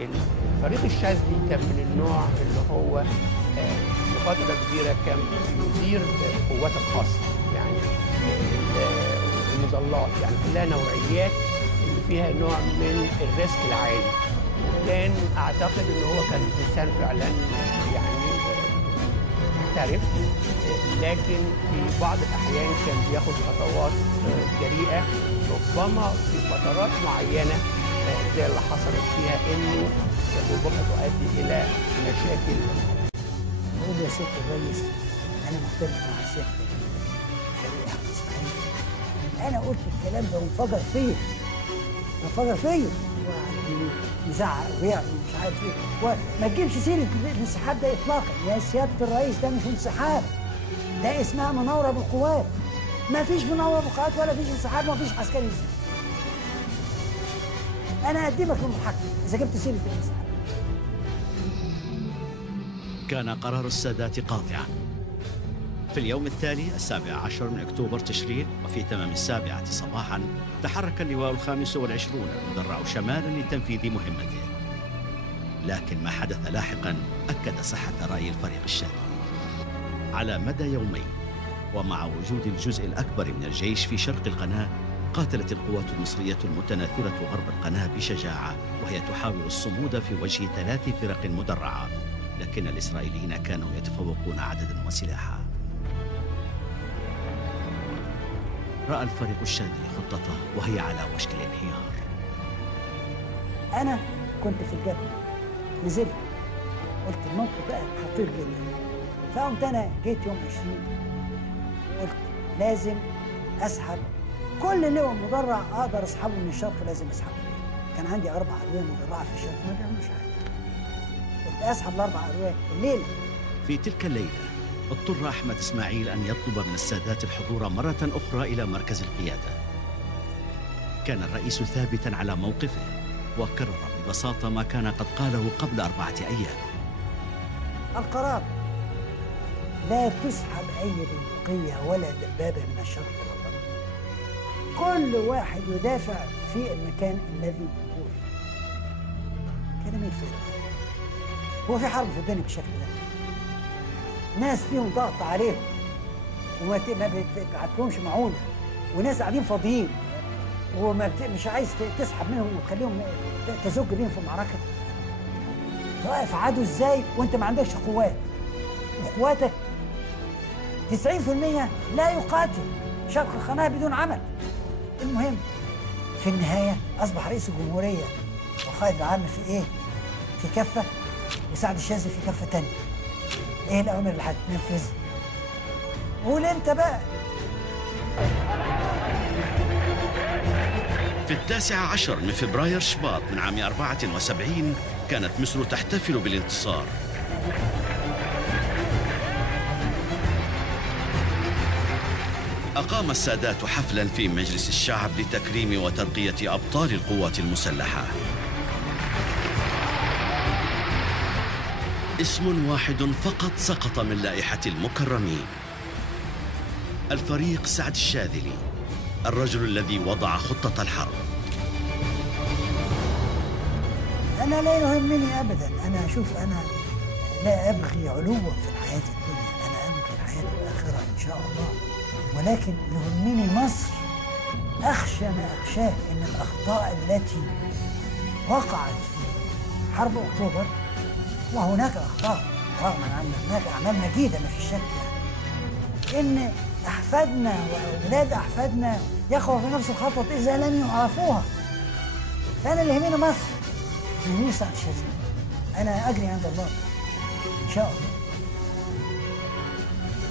الفريق الشاذلي كان من النوع اللي هو لفترة كبيرة كان يدير قوات الخاصة، يعني المظلات، يعني كلها نوعيات اللي فيها نوع من الريسك العالي. وكان أعتقد إن هو كان إنسان فعلا يعني محترف، لكن في بعض الأحيان كان بياخد خطوات جريئة، ربما في فترات معينة زي اللي حصلت فيها إنه ربما تؤدي إلى مشاكل. بقول يا ست الرئيس أنا مختلف مع سيادتك فريق أحمد إسماعيل. أنا قلت الكلام ده وانفجر فيا، وقعد يزعق ويعمل مش عارف إيه، وما تجيبش سيرة الانسحاب ده إطلاقا يا سيادة الرئيس. ده مش انسحاب، ده اسمها مناورة بالقوات. ما فيش مناورة بالقوات ولا فيش انسحاب، ما فيش عسكري ينسحب. أنا أقدمك للمحاكمة إذا جبت سيرة الانسحاب. كان قرار السادات قاطعا. في اليوم التالي 17 من أكتوبر تشرين، وفي تمام 7 صباحا تحرك اللواء 25 المدرع شمالا لتنفيذ مهمته. لكن ما حدث لاحقا أكد صحة رأي الفريق الشاذلي. على مدى يومين ومع وجود الجزء الأكبر من الجيش في شرق القناة، قاتلت القوات المصرية المتناثرة غرب القناة بشجاعة، وهي تحاول الصمود في وجه 3 فرق مدرعة، لكن الإسرائيليين كانوا يتفوقون عددا وسلاحا. رأى الفريق الشاذلي خطته وهي على وشك الانهيار. أنا كنت في الجبل، نزلت قلت الموقف بقى خطير جدا، فقمت أنا جيت يوم 20 وقلت لازم أسحب كل لواء مدرع أقدر أسحبه من الشرق، لازم أسحبه. كان عندي 4 ألوية مدرعة في الشرق ما بيعملوش حاجة، كنت أسحب ال4 ألوية الليلة. في تلك الليلة اضطر أحمد إسماعيل أن يطلب من السادات الحضور مرة أخرى إلى مركز القيادة. كان الرئيس ثابتا على موقفه، وكرر ببساطة ما كان قد قاله قبل 4 أيام. القرار: لا تسحب أي بندقية ولا دبابة من الشرق إلى الغرب. كل واحد يدافع في المكان الذي هو فيه. كلام الفارغ. هو في حرب في الدنيا بالشكل ده؟ ناس فيهم ضغط عليهم وما بتبعتلهمش معونة، وناس قاعدين فاضيين مش عايز تسحب منهم وتخليهم تزج بيهم في المعركة. توقف عدو ازاي وانت ما عندكش قوات، وقواتك 90% لا يقاتل شرق القناة بدون عمل. المهم في النهاية أصبح رئيس الجمهورية والقائد العام في إيه؟ في كفة، وسعد الشاذلي في كفة تانية. إيه الأوامر اللي هتتنفذ؟ قول أنت بقى. في 19 من فبراير شباط من عام 74 كانت مصر تحتفل بالانتصار. أقام السادات حفلا في مجلس الشعب لتكريم وترقية أبطال القوات المسلحة. اسم واحد فقط سقط من لائحة المكرمين: الفريق سعد الشاذلي، الرجل الذي وضع خطة الحرب. أنا لا يهمني أبداً، أنا لا أبغي علوا في الحياة الدنيا، أنا أبغي الحياة الآخرة إن شاء الله، ولكن يهمني مصر. أخشى ما أخشاه إن الأخطاء التي وقعت في حرب أكتوبر، وهناك أخطاء رغم أن هناك أعمال مجيدة ما فيش شك، يعني إن أحفادنا وأولاد أحفادنا يقعوا في نفس الخطوة إذا لم يعرفوها. فأنا اللي يهمني مصر، يهمني سعد الشاذلي. أنا أجري عند الله إن شاء الله.